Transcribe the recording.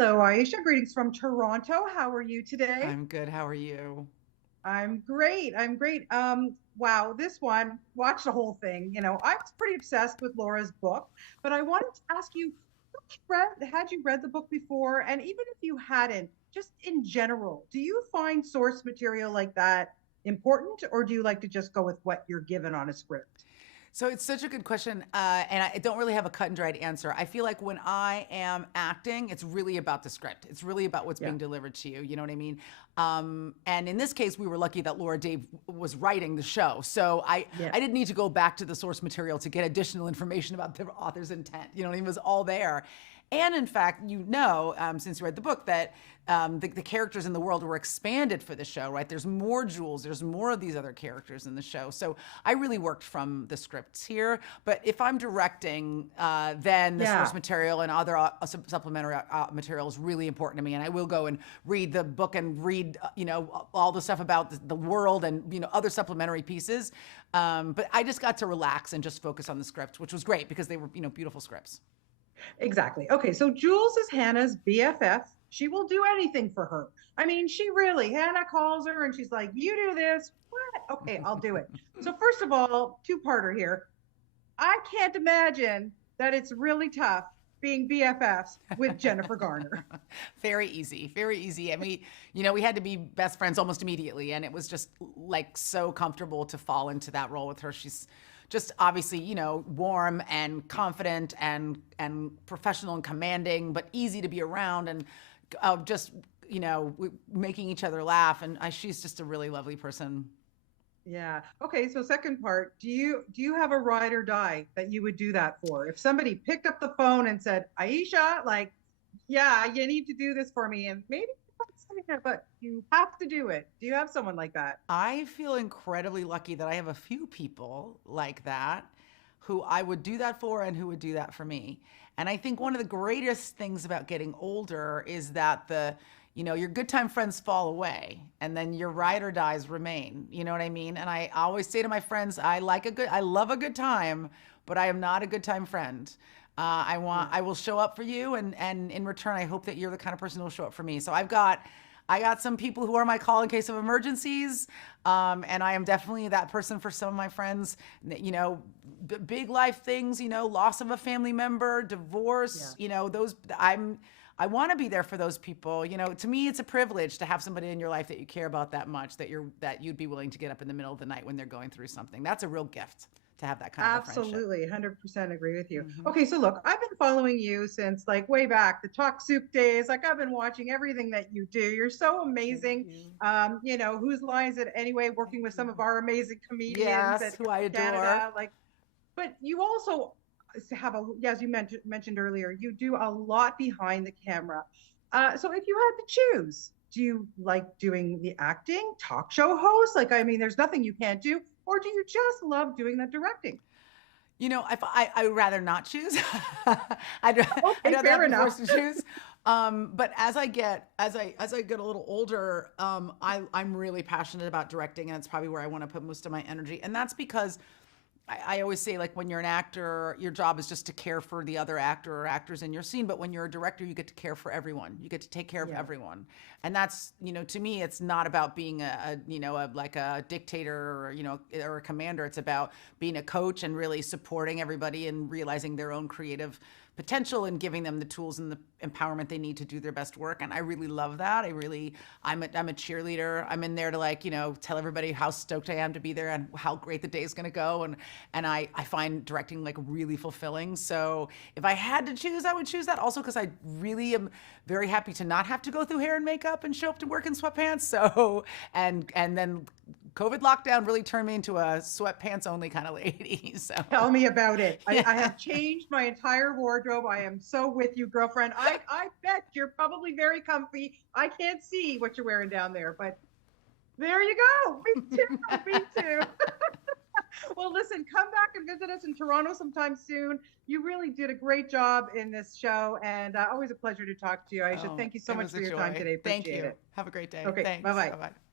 Hello, Aisha. Greetings from Toronto. How are you today? I'm good. How are you? I'm great. I'm great. Wow, this one, watch the whole thing. I was pretty obsessed with Laura's book, but I wanted to ask you, had you read the book before? And even if you hadn't, just in general, do you find source material like that important, or do you like to just go with what you're given on a script? So it's such a good question, and I don't really have a cut and dried answer. I feel like when I am acting, it's really about the script. It's really about what's Yeah. being delivered to you. You know what I mean? And in this case, we were lucky that Laura Dave was writing the show, so I Yeah. I didn't need to go back to the source material to get additional information about the author's intent. You know what I mean? It was all there. And in fact, since you read the book, that the characters in the world were expanded for the show, right? There's more Jules, there's more of these other characters in the show. So I really worked from the scripts here. But if I'm directing, then the source Yeah. material and other supplementary material is really important to me. And I will go and read the book and read, all the stuff about the world and, other supplementary pieces. But I just got to relax and just focus on the script, which was great because they were, beautiful scripts. Exactly. Okay, so Jules is Hannah's BFF. She will do anything for her. I mean, Hannah calls her and she's like, "You do this." What? Okay, I'll do it. So, first of all, two-parter here. I can't imagine that it's really tough being BFFs with Jennifer Garner. Very easy, very easy. And we had to be best friends almost immediately. And it was just like so comfortable to fall into that role with her. She's just obviously, warm and confident and professional and commanding, but easy to be around and just, making each other laugh. And she's just a really lovely person. Yeah. Okay, so second part, do you have a ride or die that you would do that for? If somebody picked up the phone and said, "Aisha, like, yeah, you need to do this for me," and maybe but you have to do it. Do you have someone like that? I feel incredibly lucky that I have a few people like that who I would do that for and who would do that for me. And I think one of the greatest things about getting older is that your good time friends fall away and then your ride or dies remain. You know what I mean? And I always say to my friends, I love a good time, but I am not a good time friend. Yeah. I will show up for you, and in return, I hope that you're the kind of person who will show up for me. So I got some people who are my call in case of emergencies, and I am definitely that person for some of my friends. Big life things, loss of a family member, Yeah. divorce, those. I want to be there for those people. To me, it's a privilege to have somebody in your life that you care about that much, that you'd be willing to get up in the middle of the night when they're going through something. That's a real gift to have that kind of a friendship. Absolutely, 100% agree with you. Hmm. Okay, so look, I've been following you since like way back the Talk Soup days. Like I've been watching everything that you do. You're so Thank amazing. you. Whose lines it anyway, working Thank with some you. of our amazing comedians Yes, at who I adore. Canada. Like, but you also have as you mentioned earlier, you do a lot behind the camera. So if you had to choose, do you like doing the acting, talk show host? Like, I mean, there's nothing you can't do, or do you just love doing the directing? If I would rather not choose. I'd Okay, rather not fair be enough. forced to choose. But as I get a little older, I'm really passionate about directing, and it's probably where I want to put most of my energy. And that's because I always say, like, when you're an actor, your job is just to care for the other actor or actors in your scene. But when you're a director, you get to care for everyone. You get to take care of Yeah. everyone. And that's, to me, it's not about being like a dictator or a commander. It's about being a coach and really supporting everybody and realizing their own creative potential and giving them the tools and the empowerment they need to do their best work. And I really love that. I'm a cheerleader. I'm in there to, like, tell everybody how stoked I am to be there and how great the day is going to go. And I find directing, like, really fulfilling. So if I had to choose, I would choose that also because I really am very happy to not have to go through hair and makeup and show up to work in sweatpants. So, and then COVID lockdown really turned me into a sweatpants only kind of lady. So Tell me about it. I yeah. have changed my entire wardrobe. I am so with you, girlfriend. I bet you're probably very comfy. I can't see what you're wearing down there, but there you go. Me too. Me too. Well, listen, come back and visit us in Toronto sometime soon. You really did a great job in this show, and always a pleasure to talk to you, Aisha. Oh, Thank you so it much was for a your time joy. today. Thank Appreciate you. it. Have a great day. Okay, bye Thanks. bye. Bye bye.